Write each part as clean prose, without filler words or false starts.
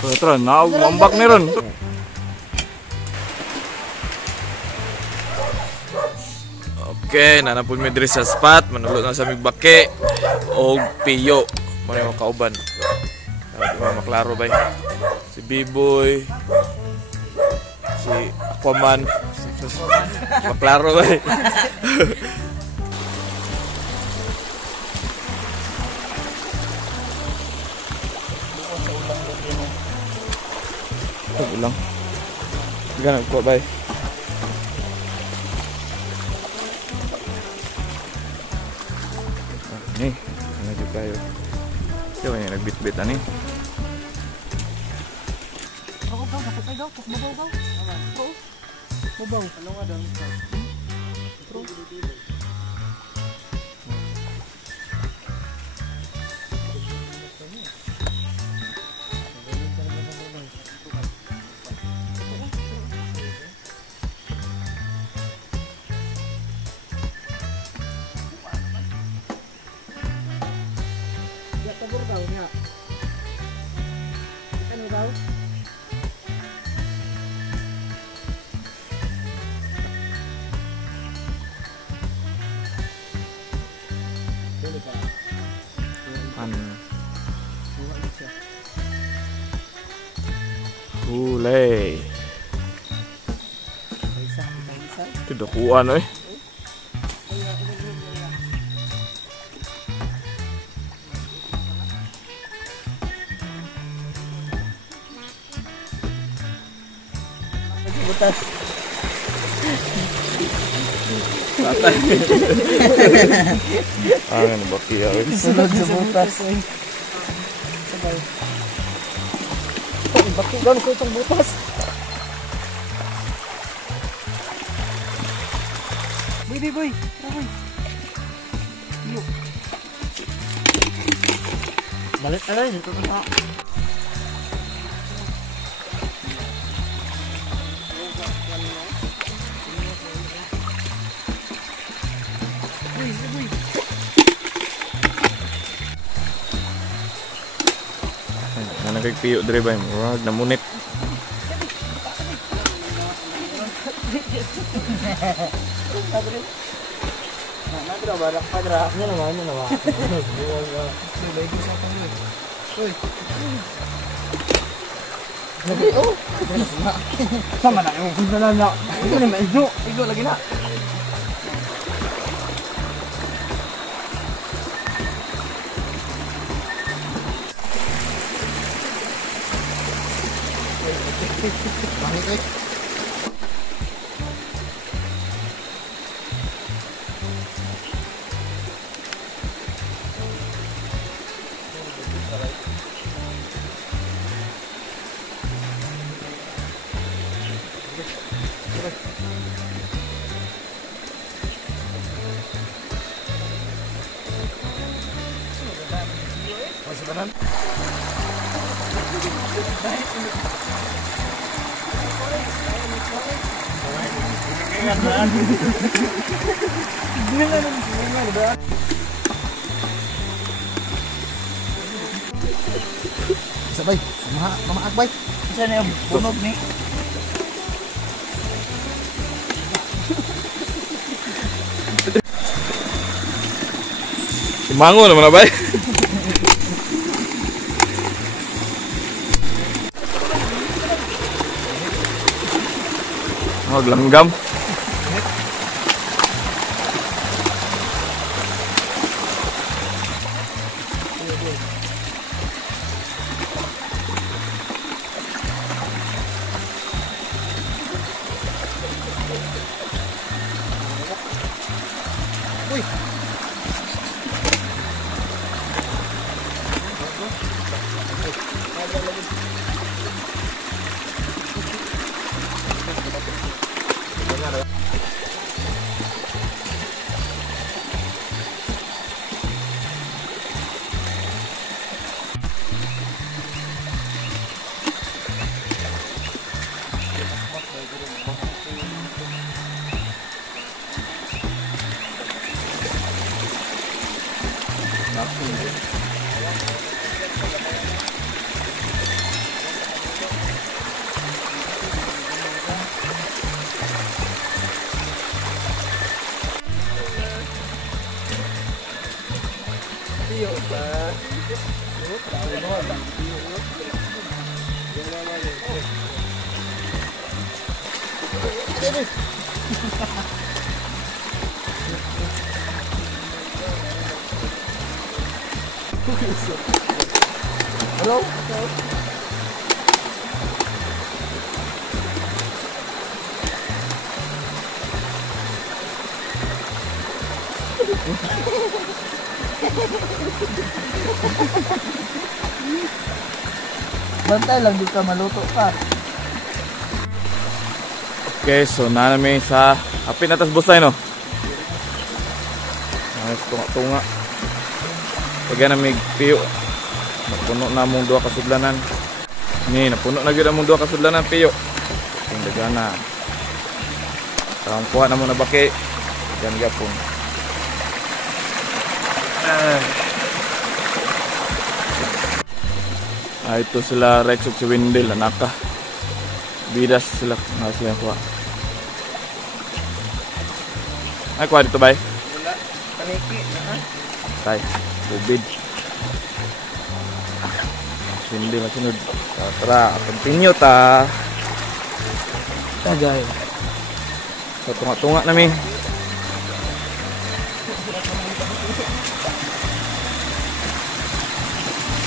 Tron, mambak nih Ron. Oke, nana pun medres sa spot, manulot na sa migbake o piyo. Muna yung kauban. Di ba maklaro ba? Si Biboy, si Aquaman, maklaro ba? Ulang. Hindi ka nagkuha ba? Nih, ano juga tayo. Siapa yang nagbit-bit ani? Hule. Itu dakuan eh. Butas. Angin baki ya. Sunod sa butas. Sabay. Baki doon sa itong butas. Boy. Tara boy. Iyo. Balik alay dito na. Nana kay piyo dire ba mo namunit. Nadra barak padra. Nya naman. Lagi sa tangi. Oy. Lagi oh. Sama na yung kundalan na. Ito na medyo. Igo lagi na. Balik eh. Masih benar? Sabay, mamaak bay. Isa na yung bunog ni. Mango naman na bay. Maglanggam. Uy. Hello? Bantay lang di ka maluto ka. Okay, so na namin sa hapin atas busay no. Ay tunga-tunga. Pagyan namin piyo. Napuno na mong duha ka sudlanan. Ni napuno na gyud among duha ka sudlanan piyo. Ang dagana. Tarang kuha na mo na baki. Yan gapon. Ito sila Rex ug si Wendell anaka. Bidas sila na sila kuha. Ay kuha dito bay. Wala. Paniki. Tay, bubid. Wendell masunod. Tara, continue ta. Tagay. So tunga-tunga nami.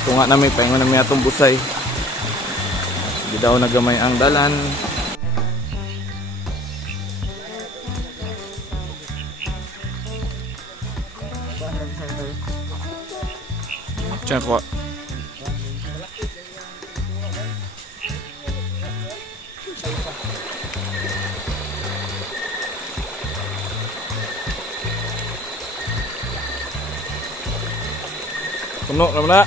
Tunga nami paingon nami atong busay. Sige daw nagamay ang dalan. Diyan ko. Puno naman na.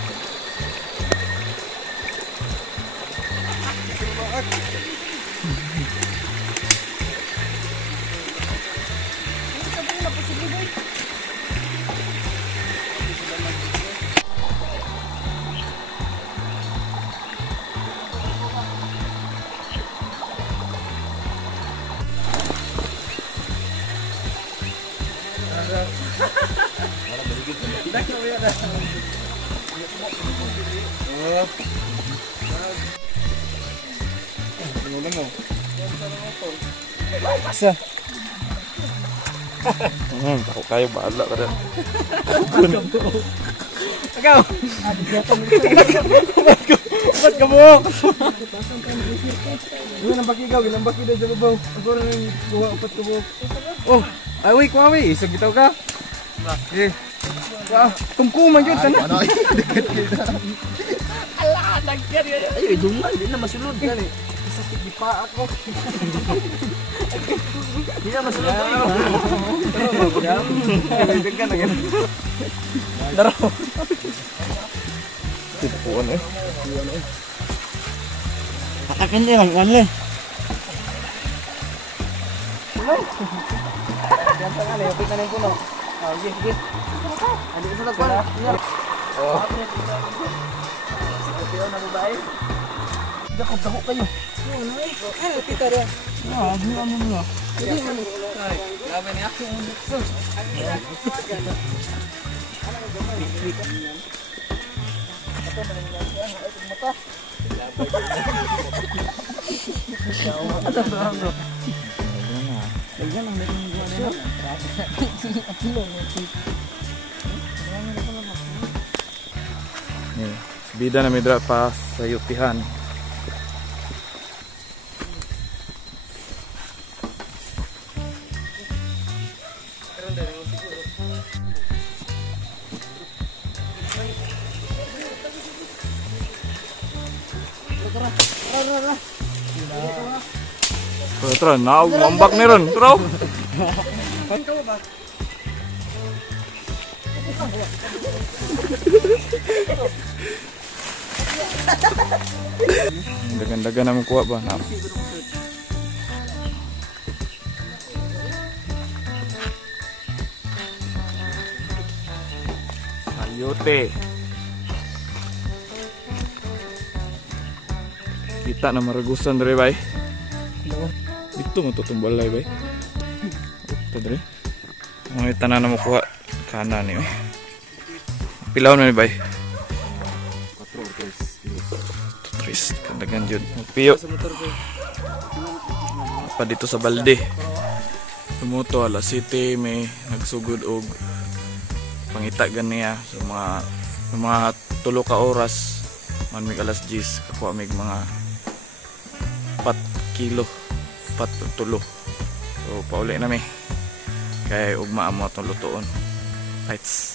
Isa. Ako kayo bahala ka rin. Ikaw. Ba't ka buhok? Ilan ang baki ikaw? Ilang baki na sa babaw? Ako na yung buha apat ka buhok. Oh! Ay, uy, kumawi. Isag bitaw ka. Eh. Wow. Kumkuman yun. Sana. Ano? Ala, nagkar yun. Ay, dungan. Hindi na masulod. Sakit di pa ako. Hindi na masulod ko. Dagkan na ganun. Daro. Tipuan eh. Kakakin din, ang anle. Hello? Diyan sa nga, layapit na yung puno. Sige, sige. Andi ko sa lagwan. Oo. Sige, na babae. Dako kayo. Ano, tita rin. Ano mo. Hindi mo. Laban niya. Bida na midra pa sa yutihan. Tara, nawambak ni ron. Tara. Dagan-dagan naman kuha ba? Sayote. Kita na maragusan dari bay. Dito mo tutumbalay bay. Ito dari. Ang tanan na mo kuha kanan ni. Pilaw na ni bay. Gan jud. Piyo Sa motor ko. pa dito sa balde. Sumuto alas 7 may nagsugod og pangita ganiya so mga 3 ka oras man mig alas 10 kakuha mig mga 4 kilo 4 tulo. So pauli na mi kay ugma amo atong lutuon. Lights.